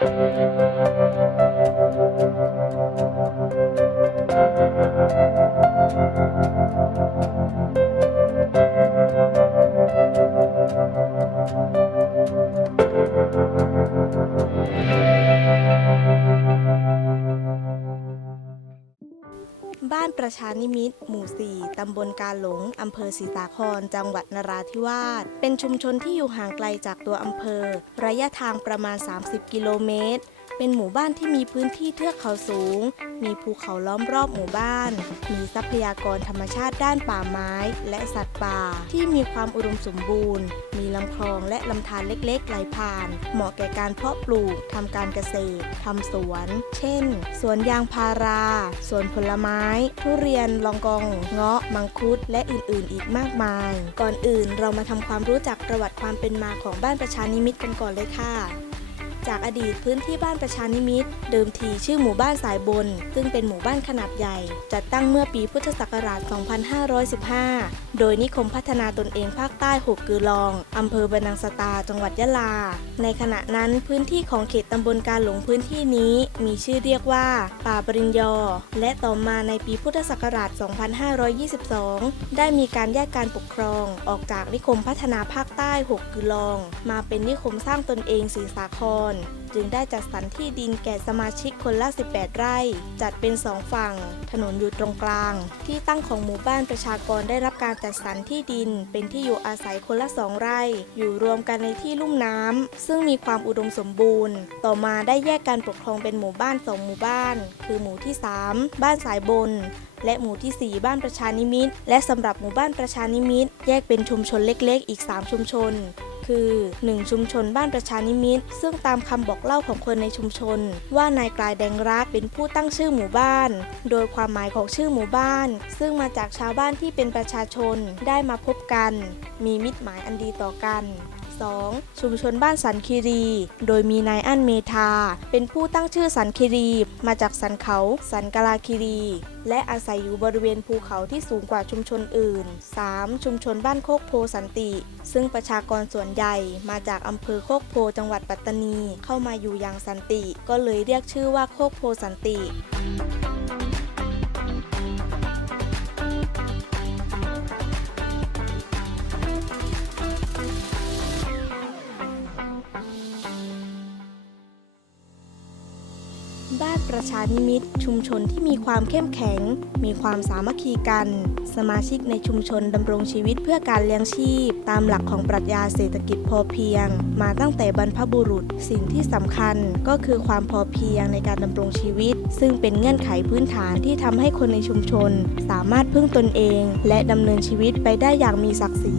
บ้านประชานิมิตหมู่ 4 ตำบลกาหลง อำเภอศรีสาคร จังหวัดนราธิวาส เป็นชุมชนที่อยู่ห่างไกลจากตัวอำเภอ ระยะทางประมาณ 30 กิโลเมตร เป็นหมู่บ้านที่มีพื้นที่เทือกเขาสูง มีภูเขาล้อมรอบหมู่บ้าน มีทรัพยากรธรรมชาติด้านป่าไม้ และสัตว์ป่า ที่มีความอุดมสมบูรณ์ มีลำคลองและลำธารเล็กๆไหลผ่าน เหมาะแก่การเพาะปลูก ทำการเกษตร ทำสวน เช่น สวนยางพารา สวนผลไม้ ทุเรียน ลองกอง เงาะ มังคุด และอื่นๆ อีกมากมาย ก่อนอื่นเรามาทำความรู้จักประวัติความเป็นมาของบ้านประชานิมิตกันก่อนเลยค่ะ จากอดีตพื้นที่บ้านประชานิมิตรเดิมทีชื่อหมู่บ้านสายบน ซึ่งเป็นหมู่บ้านขนาดใหญ่ จัดตั้งเมื่อปีพุทธศักราช 2515 โดยนิคมพัฒนาตนเองภาคใต้หกกือลอง อำเภอบรนังสตา จังหวัดยะลา ในขณะนั้นพื้นที่ของเขตตำบลการหลงพื้นที่นี้ มีชื่อเรียกว่า ป่าปริญญอและต่อมาในปีพุทธศักราช 2522 ได้มีการแยกการปกครองออกจากนิคมพัฒนาภาคใต้หกกือลอง มาเป็นนิคมสร้างตนเองศรีสาครจึงได้จัดสรรที่ดินแก่สมาชิกคนละ 18 ไร่ จัดเป็นสองฝั่ง ถนนอยู่ตรงกลาง ที่ตั้งของหมู่บ้านประชากรได้รับการจัดสรรที่ดิน เป็นที่อยู่อาศัยคนละสองไร่ อยู่รวมกันในที่ลุ่มน้ำซึ่งมีความอุดมสมบูรณ์ ต่อมาได้แยกการปกครองเป็นหมู่บ้านสองหมู่บ้าน คือหมู่ที่ 3 บ้านสายบนและหมู่ที่ 4 บ้านประชานิมิตรและสำหรับหมู่บ้านประชานิมิตรแยกเป็นชุมชนเล็กๆ อีก 3 ชุมชน คือ 1 ชุมชนบ้านประชานิมิต ซึ่งตามคำบอกเล่าของคนในชุมชน ว่านายกลายแดงรักเป็นผู้ตั้งชื่อหมู่บ้าน โดยความหมายของชื่อหมู่บ้าน ซึ่งมาจากชาวบ้านที่เป็นประชาชนได้มาพบกัน มีมิตรหมายอันดีต่อกัน 2. ชุมชนบ้านสันคีรี โดยมีนายอั้นเมธา เป็นผู้ตั้งชื่อสันคีรี มาจากสันเขาสันกลาคีรี และอาศัยอยู่บริเวณภูเขาที่สูงกว่าชุมชนอื่น 3. ชุมชนบ้านโคกโพสันติ ซึ่งประชากรส่วนใหญ่มาจากอำเภอโคกโพจังหวัดปัตตานี เข้ามาอยู่อย่างสันติ ก็เลยเรียกชื่อว่าโคกโพสันติ ชานิมิตชุมชนที่มีความเข้มแข็ง มีความสามัคคีกัน สมาชิกในชุมชนดำรงชีวิตเพื่อการเลี้ยงชีพ ตามหลักของปรัชญาเศรษฐกิจพอเพียง มาตั้งแต่บรรพบุรุษ สิ่งที่สำคัญก็คือความพอเพียงในการดำรงชีวิต ซึ่งเป็นเงื่อนไขพื้นฐานที่ทำให้คนในชุมชน สามารถพึ่งตนเอง และดำเนินชีวิตไปได้อย่างมีศักดิ์ศรี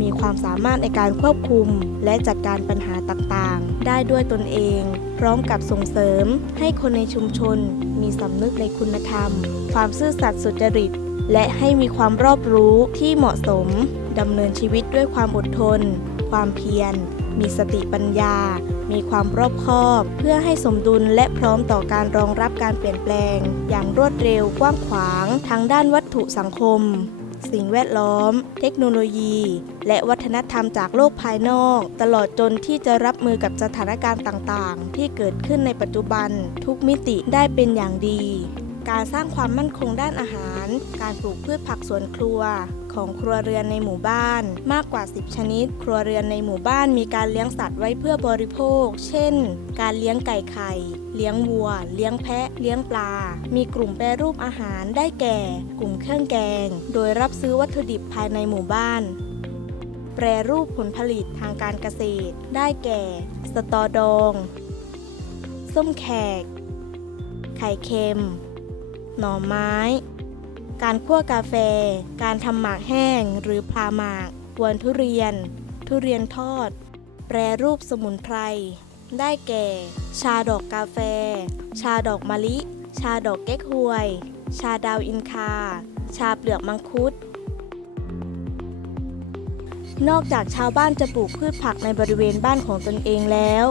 มีความสามารถในการควบคุม และจัดการปัญหาต่างๆ ได้ด้วยตนเอง พร้อมกับส่งเสริมให้คนในชุมชนมีสำนึกในคุณธรรม ความซื่อสัตย์สุจริต และให้มีความรอบรู้ที่เหมาะสมดำเนินชีวิตด้วยความอดทน ความเพียร มีสติปัญญา มีความรอบคอบ เพื่อให้สมดุลและพร้อมต่อการรองรับการเปลี่ยนแปลง อย่างรวดเร็วกว้างขวาง ทั้งด้านวัตถุสังคม สิ่งแวดล้อม เทคโนโลยี และวัฒนธรรมจากโลกภายนอก ตลอดจนที่จะรับมือกับสถานการณ์ต่างๆ ที่เกิดขึ้นในปัจจุบันทุกมิติได้เป็นอย่างดี การสร้างความมั่นคงด้านอาหาร การปลูกพืชผักสวนครัว ของครัวเรือนในหมู่บ้าน มากกว่า 10 ชนิด ครัวเรือนในหมู่บ้านมีการเลี้ยงสัตว์ไว้เพื่อบริโภค เช่น การเลี้ยงไก่ไข่ เลี้ยงวัว เลี้ยงแพะ เลี้ยงปลา มีกลุ่มแปรรูปอาหารได้แก่ กลุ่มเครื่องแกง โดยรับซื้อวัตถุดิบภายในหมู่บ้าน แปรรูปผลผลิตทางการเกษตร ได้แก่ สตอดอง ส้มแขก ไข่เค็ม หน่อไม้ การคั่วกาแฟ การทำหมากแห้ง หรือพาหมากกวนทุเรียน ทุเรียนทอด แปรรูปสมุนไพร ได้แก่ ชาดอกกาแฟ ชาดอกมะลิ ชาดอกเก๊กฮวย ชาดาวอินคา ชาเปลือกมังคุด นอกจากชาวบ้านจะปลูกพืชผักในบริเวณบ้านของตนเองแล้ว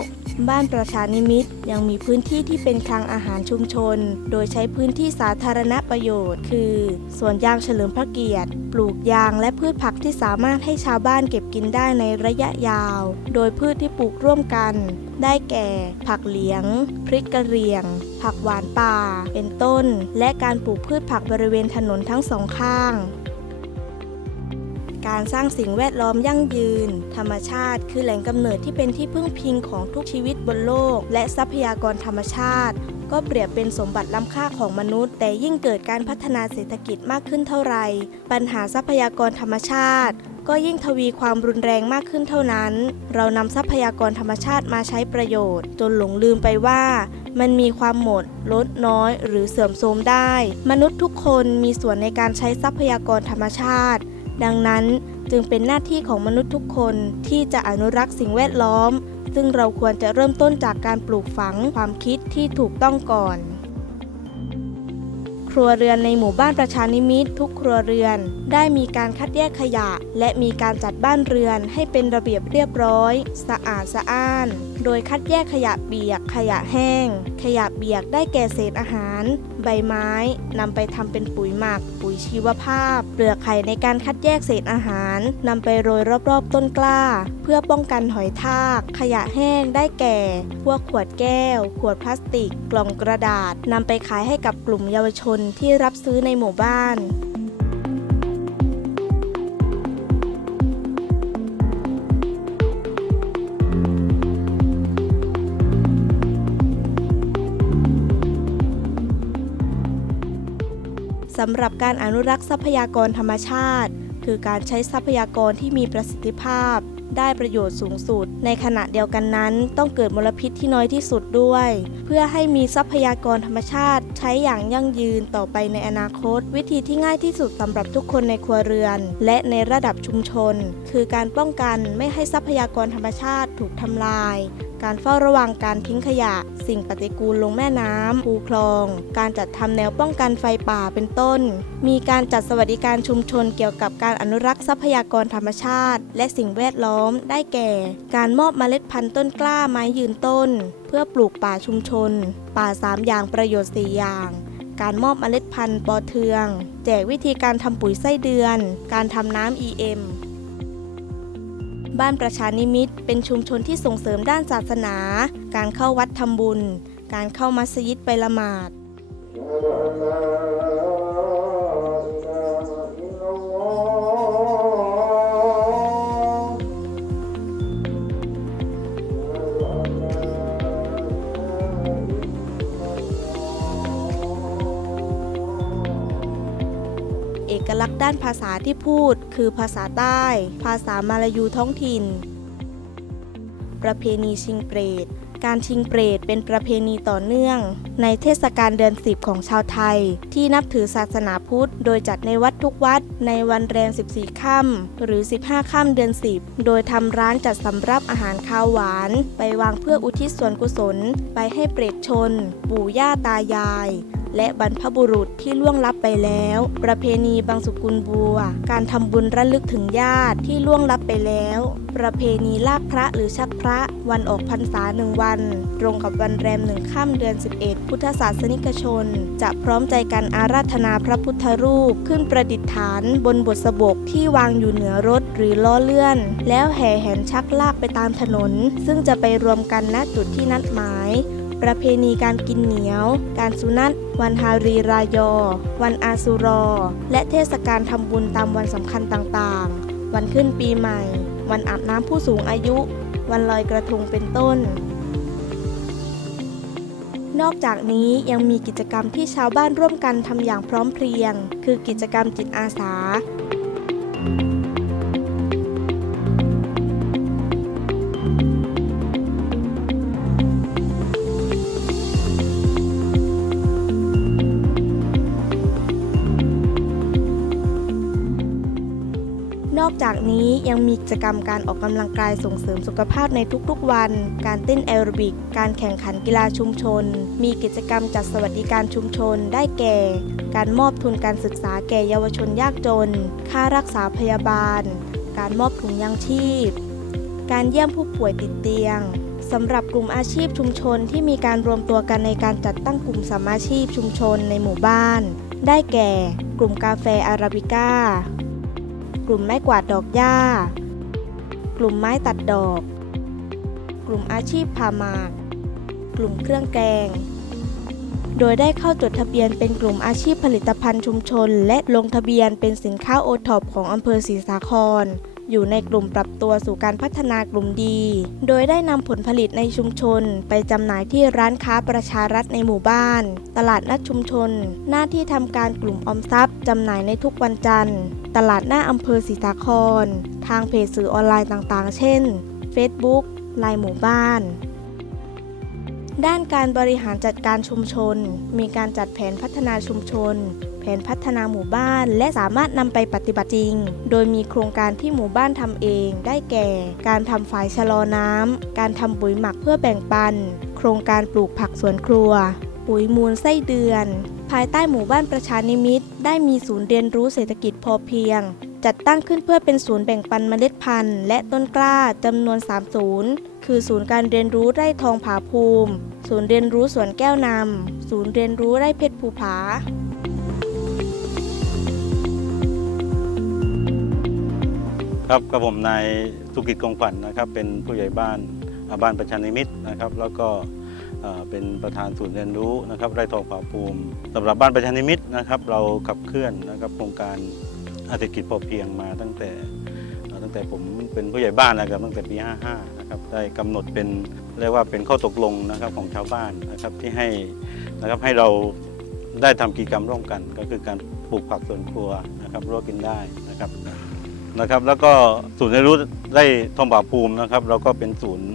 บ้านประชานิมิตยังมีพื้นที่ที่เป็นคลังอาหารชุมชน โดยใช้พื้นที่สาธารณประโยชน์ คือสวนยางเฉลิมพระเกียรติ ปลูกยางและพืชผักที่สามารถให้ชาวบ้านเก็บกินได้ในระยะยาว โดยพืชที่ปลูกร่วมกัน ได้แก่ ผักเหลียง พริกกระเหรี่ยง ผักหวานป่า เป็นต้น และการปลูกพืชผักบริเวณถนนทั้งสองข้าง การสร้างสิ่งแวดล้อมยั่งยืน ธรรมชาติ คือแหล่งกำเนิดที่เป็นที่พึ่งพิงของทุกชีวิตบนโลก และทรัพยากรธรรมชาติ ก็เปรียบเป็นสมบัติล้ำค่าของมนุษย์ แต่ยิ่งเกิดการพัฒนาเศรษฐกิจมากขึ้นเท่าไหร่ปัญหาทรัพยากรธรรมชาติ ก็ยิ่งทวีความรุนแรงมากขึ้นเท่านั้น เรานำทรัพยากรธรรมชาติมาใช้ประโยชน์ จนหลงลืมไปว่ามันมีความหมด ลดน้อยหรือเสื่อมโทรมได้ มนุษย์ทุกคนมีส่วนในการใช้ทรัพยากรธรรมชาติ ดังนั้นจึงเป็นหน้าที่ของมนุษย์ทุกคนที่จะอนุรักษ์สิ่งแวดล้อม ซึ่งเราควรจะเริ่มต้นจากการปลูกฝังความคิดที่ถูกต้องก่อน ครัวเรือนในหมู่บ้านประชานิมิตรทุกครัวเรือน ได้มีการคัดแยกขยะ และมีการจัดบ้านเรือนให้เป็นระเบียบเรียบร้อย สะอาดสะอ้าน โดยคัดแยกขยะเปียก ขยะแห้ง ขยะเปียกได้แก่เศษอาหาร ใบไม้นำไปทำเป็นปุ๋ยหมัก ชีวภาพ เปลือกไข่ในการคัดแยกเศษอาหารนำไปโรยรอบๆ ต้นกล้า เพื่อป้องกันหอยทาก ขยะแห้งได้แก่ พวกขวดแก้ว ขวดพลาสติก กล่องกระดาษนำไปขายให้กับกลุ่มเยาวชนที่รับซื้อในหมู่บ้าน สำหรับการอนุรักษ์ทรัพยากรธรรมชาติ คือการใช้ทรัพยากรที่มีประสิทธิภาพ ได้ประโยชน์สูงสุด ในขณะเดียวกันนั้น ต้องเกิดมลพิษที่น้อยที่สุดด้วย เพื่อให้มีทรัพยากรธรรมชาติ ใช้อย่างยั่งยืนต่อไปในอนาคต วิธีที่ง่ายที่สุดสำหรับทุกคนในครัวเรือน และในระดับชุมชน คือการป้องกันไม่ให้ทรัพยากรธรรมชาติถูกทำลาย การเฝ้าระวังการทิ้งขยะ สิ่งปฏิกูลลงแม่น้ำคูคลอง การจัดทำแนวป้องกันไฟป่าเป็นต้น มีการจัดสวัสดิการชุมชนเกี่ยวกับการอนุรักษ์ทรัพยากรธรรมชาติ และสิ่งแวดล้อมได้แก่ การมอบเมล็ดพันธุ์ต้นกล้าไม้ยืนต้น เพื่อปลูกป่าชุมชน ป่าสามอย่างประโยชน์สี่อย่างการมอบเมล็ดพันธุ์ปอเทือง แจกวิธีการทำปุ๋ยไส้เดือน การทำน้ำ EM บ้านประชานิมิตเป็นชุมชนที่ส่งเสริมด้านศาสนา การเข้าวัดทำบุญ การเข้ามัสยิดไปละหมาด อกลักษณ์ด้านภาษาที่พูด คือภาษาใต้ ภาษามาลายูท้องถิ่น ประเพณีชิงเปรต การชิงเปรตเป็นประเพณีต่อเนื่อง ในเทศกาลเดือนสิบของชาวไทย ที่นับถือศาสนาพุทธ โดยจัดในวัดทุกวัด ในวันแรม 14 ค่ำหรือ 15 ค่ำเดือน 10 โดยทำร้านจัดสำรับอาหารข้าวหวาน ไปวางเพื่ออุทิศส่วนกุศล ไปให้เปรตชน ปู่ย่าตายาย และบรรพบุรุษที่ล่วงลับไปแล้ว ประเพณีบางสุกุลบัว การทำบุญระลึกถึงญาติที่ล่วงลับไปแล้ว ประเพณีลากพระหรือชักพระ วันออกพรรษาหนึ่งวัน ตรงกับวันแรมหนึ่งค่ำเดือน 11 พุทธศาสนิกชน จะพร้อมใจกันอาราธนาพระพุทธรูปขึ้นประดิษฐานบนบทสบกที่วางอยู่เหนือรถหรือล้อเลื่อน แล้วแห่แหนชักลากไปตามถนน ซึ่งจะไปรวมกันณจุดที่นัดหมาย ประเพณีการกินเหนียว การสุนัตวันฮารีรายอ วันอาสุรอ และเทศกาลทำบุญตามวันสำคัญต่างๆ วันขึ้นปีใหม่ วันอาบน้ำผู้สูงอายุ วันลอยกระทงเป็นต้น นอกจากนี้ยังมีกิจกรรมที่ชาวบ้านร่วมกันทำอย่างพร้อมเพรียง คือกิจกรรมจิตอาสา จากนี้ยังมีกิจกรรมการออกกำลังกายส่งเสริมสุขภาพในทุกๆวัน การเต้นแอโรบิก การแข่งขันกีฬาชุมชน มีกิจกรรมจัดสวัสดิการชุมชน ได้แก่ การมอบทุนการศึกษาแก่เยาวชนยากจน ค่ารักษาพยาบาล การมอบถุงยางชีพ การเยี่ยมผู้ป่วยติดเตียงสำหรับกลุ่มอาชีพชุมชนที่มีการรวมตัวกันในการจัดตั้งกลุ่มสามาชีพชุมชนในหมู่บ้าน ได้แก่ กลุ่มกาแฟอาราบิก้า กลุ่มไม้กวาดดอกหญ้า กลุ่มไม้ตัดดอก กลุ่มอาชีพพาหมาก กลุ่มเครื่องแกง โดยได้เข้าจดทะเบียนเป็นกลุ่มอาชีพผลิตภัณฑ์ชุมชน และลงทะเบียนเป็นสินค้าโอท็อปของอำเภอศรีสาครอยู่ในกลุ่มปรับตัวสู่การพัฒนากลุ่มดี โดยได้นำผลผลิตในชุมชน ไปจำหน่ายที่ร้านค้าประชารัฐในหมู่บ้าน ตลาดนัดชุมชน หน้าที่ทำการกลุ่มออมทรัพย์จำหน่ายในทุกวันจันทร์ ตลาดหน้าอำเภอศรีสาคร ทางเพจสื่อออนไลน์ต่างๆ เช่น Facebook ไลน์หมู่บ้าน ด้านการบริหารจัดการชุมชน มีการจัดแผนพัฒนาชุมชน แผนพัฒนาหมู่บ้าน และสามารถนำไปปฏิบัติจริง โดยมีโครงการที่หมู่บ้านทำเอง ได้แก่ การทำฝายชะลอน้ำ การทำปุ๋ยหมักเพื่อแบ่งปัน โครงการปลูกผักสวนครัว ปุ๋ยมูลไส้เดือน ภายใต้หมู่บ้านประชานิมิตได้มีศูนย์เรียนรู้เศรษฐกิจพอเพียง จัดตั้งขึ้นเพื่อเป็นศูนย์แบ่งปันเมล็ดพันธุ์ และต้นกล้าจำนวน 3 ศูนย์ คือศูนย์การเรียนรู้ไร่ทองผาภูมิ ศูนย์เรียนรู้สวนแก้วนำ ศูนย์เรียนรู้ไร่เพชรภูผาครับกับผมนายสุกิจกองขวัญนะครับ เป็นผู้ใหญ่บ้านอบ้านประชานิมิตนะครับ แล้วก็ เป็นประธานศูนย์เรียนรู้นะครับไรทองผาภูมิสำหรับบ้านประชานิมิตนะครับเราขับเคลื่อนนะครับโครงการเศรษฐกิจพอเพียงมาตั้งแต่ตั้งแต่ผมเป็นผู้ใหญ่บ้านนะครับตั้งแต่ปี 55 นะครับได้กำหนดเป็นเรียกว่าเป็นข้อตกลงนะครับของชาวบ้านนะครับที่ให้นะครับให้เราได้ทำกิจกรรมร่วมกัน ก็คือการปลูกผักสวนครัวนะครับรั้วกินได้นะครับนะครับแล้วก็ศูนย์เรียนรู้ได้ทองผาภูมินะครับ เราก็เป็นศูนย์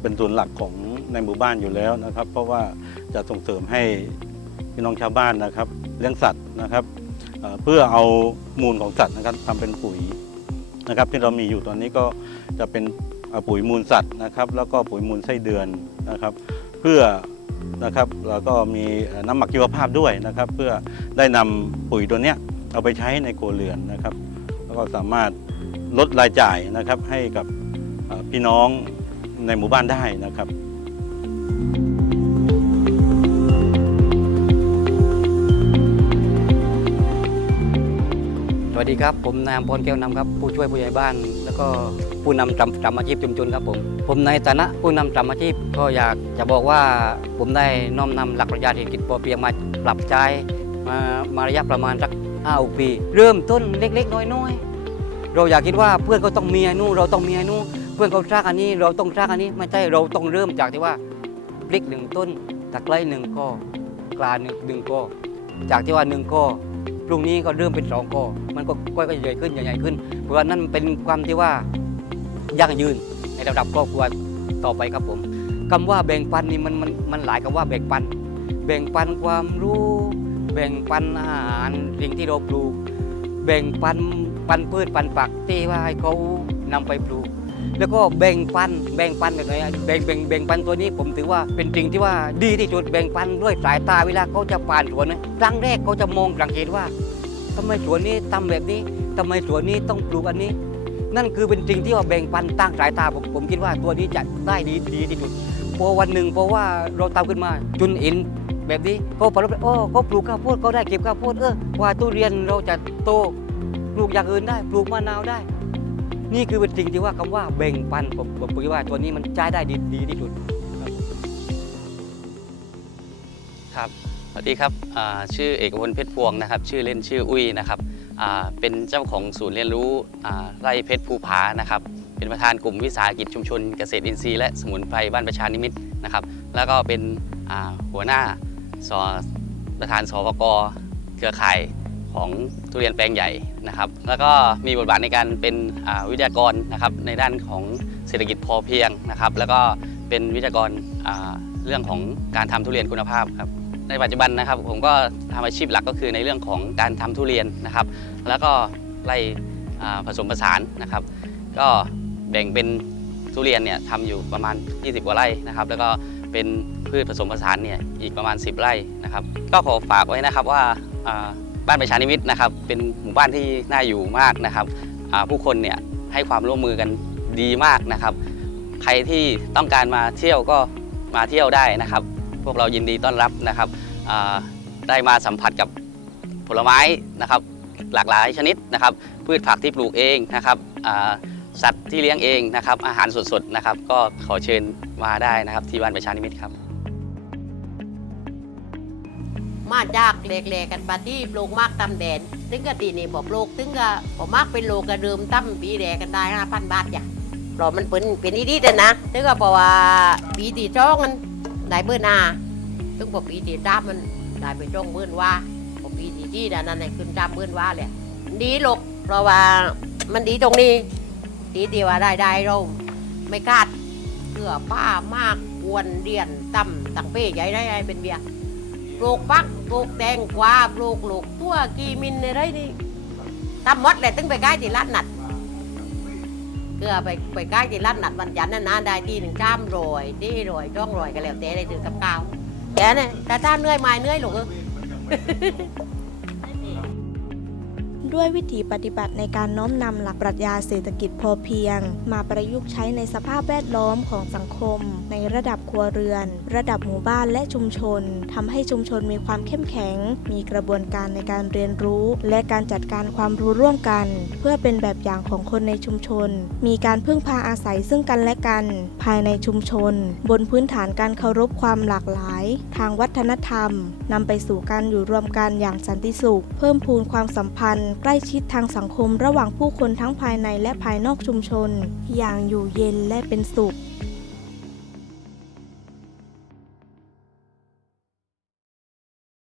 เป็นศูนย์หลักของ ในหมู่บ้านอยู่แล้วนะครับ เพราะว่าจะส่งเสริมให้พี่น้องชาวบ้านนะครับเลี้ยงสัตว์นะครับเพื่อเอามูลของสัตว์นะครับทำเป็นปุ๋ยนะครับที่เรามีอยู่ตอนนี้ก็จะเป็นปุ๋ยมูลสัตว์นะครับ แล้วก็ปุ๋ยมูลไส้เดือนนะครับ เพื่อนะครับแล้วก็มีน้ำหมักชีวภาพด้วยนะครับ เพื่อได้นำปุ๋ยตัวเนี้ยเอาไปใช้ในครัวเรือนนะครับ แล้วก็สามารถลดรายจ่ายนะครับให้กับพี่น้องในหมู่บ้านได้นะครับ วัสดีครับ ผมนายอำพรแก้วนำครับผู้ช่วยผู้ใหญ่บ้าน แล้วก็ผู้นำทำทำอาชีพชุมชนครับผมผมในฐานะผู้นำทำอาชีพก็อยากจะบอกว่าผมได้น้อมนำหลักปรัชญาเศรษฐกิจพอเพียงมาปรับใช้มามาระยะประมาณสักห้าปี เริ่มต้นเล็ก ๆ น้อยๆเราอยากคิดว่าเพื่อนเขาต้องมีอนนู้นเราต้องมีอนนู้นเพื่อนเขาสร้างอันนี้เราต้องสร้างอันนี้ไม่ใช่เราต้องเริ่มจากที่ว่าพลิกหนึ่งต้นตะไคร้หนึ่งก้อกลาหนึ่งหนึ่งก้อจากที่ว่าหนึ่งก้อ พรุ่งนี้ก็เริ่มเป็นสองกอมันก็ก้อยก็ใหญ่ขึ้นใหญ่ขึ้น เพราะว่านั่นเป็นความที่ว่ายั่งยืนในระดับครอบครัวต่อไปครับผมคำว่าแบ่งปันนี่มันมันมันหลายคำว่าแบ่งปัน แบ่งปันความรู้ แบ่งปันอาหารสิ่งที่เราปลูก แบ่งปันปันพืชปันผักที่ว่าให้เขานำไปปลูก แล้วก็แบ่งปันแบ่งปันแบบไหนแบ่งแบ่งแบ่งปันตัวนี้ผมถือว่าเป็นสิ่งที่ว่าดีที่สุดแบ่งปันด้วยสายตาเวลาเขาจะผ่านสวนนะครั้งแรกเขาจะมองสังเกตว่าทำไมสวนนี้ทำแบบนี้ทำไมสวนนี้ต้องปลูกอันนี้ นั่นคือเป็นสิ่งที่ว่าแบ่งปันตั้งสายตาผมผมคิดว่าตัวนี้จะได้ดีดีที่สุดพอวันหนึ่งเพราะว่าเราทำขึ้นมาจุนเห็นแบบนี้ก็ปรับโอ้ก็ปลูกข้าวโพดก็ได้เก็บข้าวโพดเออว่าทุเรียนเราจะโตปลูกอย่างอื่นได้ ปลูกมะนาวได้ นี่คือเป็นสิ่งที่ว่าคำว่าแบ่งปันผมผมคิดว่าตัวนี้มันใช้ได้ดีดีที่สุดครับสวัสดีครับชื่อเอกพลเพชรพวงนะครับ ชื่อเล่นชื่ออุ้ยนะครับเป็นเจ้าของศูนย์เรียนรู้ไร่เพชรภูผานะครับ เป็นประธานกลุ่มวิสาหกิจชุมชนเกษตรอินทรีย์และสมุนไพรบ้านประชานิมิตนะครับ แล้วก็เป็นหัวหน้าสประธานสวกเครือข่าย ของทุเรียนแปลงใหญ่นะครับ แล้วก็มีบทบาทในการเป็นวิทยากรนะครับในด้านของเศรษฐกิจพอเพียงนะครับ แล้วก็เป็นวิทยากรเรื่องของการทำทุเรียนคุณภาพครับในปัจจุบันนะครับผมก็ทำอาชีพหลักก็คือในเรื่องของการทำทุเรียนนะครับ แล้วก็ไล่ผสมผสานนะครับ ก็แบ่งเป็นทุเรียนเนี่ยทำอยู่ประมาณ 20 กว่าไร่นะครับ แล้วก็เป็นพืชผสมผสานเนี่ยอีกประมาณ 10 ไร่นะครับ ก็ขอฝากไว้นะครับว่าอ่า บ้านประชานิมิตนะครับเป็นหมู่บ้านที่น่าอยู่มากนะครับผู้คนเนี่ยให้ความร่วมมือกันดีมากนะครับ ใครที่ต้องการมาเที่ยวก็มาเที่ยวได้นะครับ พวกเรายินดีต้อนรับนะครับได้มาสัมผัสกับผลไม้นะครับ หลากหลายชนิดนะครับ พืชผักที่ปลูกเองนะครับสัตว์ที่เลี้ยงเองนะครับ อาหารสดๆนะครับ ก็ขอเชิญมาได้นะครับที่บ้านประชานิมิตครับ มาจากเล็กๆกันปาที่ปลูกมากตำแดนถึงก็ตีนี่บอกปลูกถึงก็บอกมากเป็นโลกระเดิมตั้มปีแรกกันได้ห้าพันบาทจ้ะเพราะมันเป็นเป็นอีดีเด่นะถึงก็บอกว่าปีที่สองมันได้เบื่อหน้าถึงพอกปีที่สามันได้ไปจ้องเบื่อว่าพอปีที่ที่นั่นนั่นน่ะขึ้นจาเบื่อว่าเลยดีโลกเพราะว่ามันดีตรงนี้ ดีที่ว่าได้ได้เราไม่คาดเพื่อป้ามากวนเดียนตั้มตังเป้ใหญ่ได้เป็นเบียร์ ปลูกบักปลูกแตงกวาปลูกหลูกตัวกีมินอะไรนี่ทำหมดเลยตึงไปใกล้ที่ร้านนัดเพื่อไปไปใกล้ที่ร้านนัดวันจันทร์นั่นนะได้ที่หนึ่งจ้ามรอยที่รอยจ้องรอยกันแล้วแต่ได้ถึงกับข้าวแกเนี่ยแต่ถ้าเหนื่อยไม่เหนื่อยหรอกเออ ด้วยวิธีปฏิบัติในการน้อมนำหลักปรัชญาเศรษฐกิจพอเพียง มาประยุกต์ใช้ในสภาพแวดล้อมของสังคม ในระดับครัวเรือน ระดับหมู่บ้านและชุมชนทำให้ชุมชนมีความเข้มแข็ง มีกระบวนการในการเรียนรู้ และการจัดการความรู้ร่วมกัน เพื่อเป็นแบบอย่างของคนในชุมชน มีการพึ่งพาอาศัยซึ่งกันและกัน ภายในชุมชน บนพื้นฐานการเคารพความหลากหลายทางวัฒนธรรมนำไปสู่การอยู่รวมกันอย่างสันติสุข เพิ่มพูนความสัมพันธ์ ใกล้ชิดทางสังคมระหว่างผู้คนทั้งภายในและภายนอกชุมชน อย่างอยู่เย็นและเป็นสุข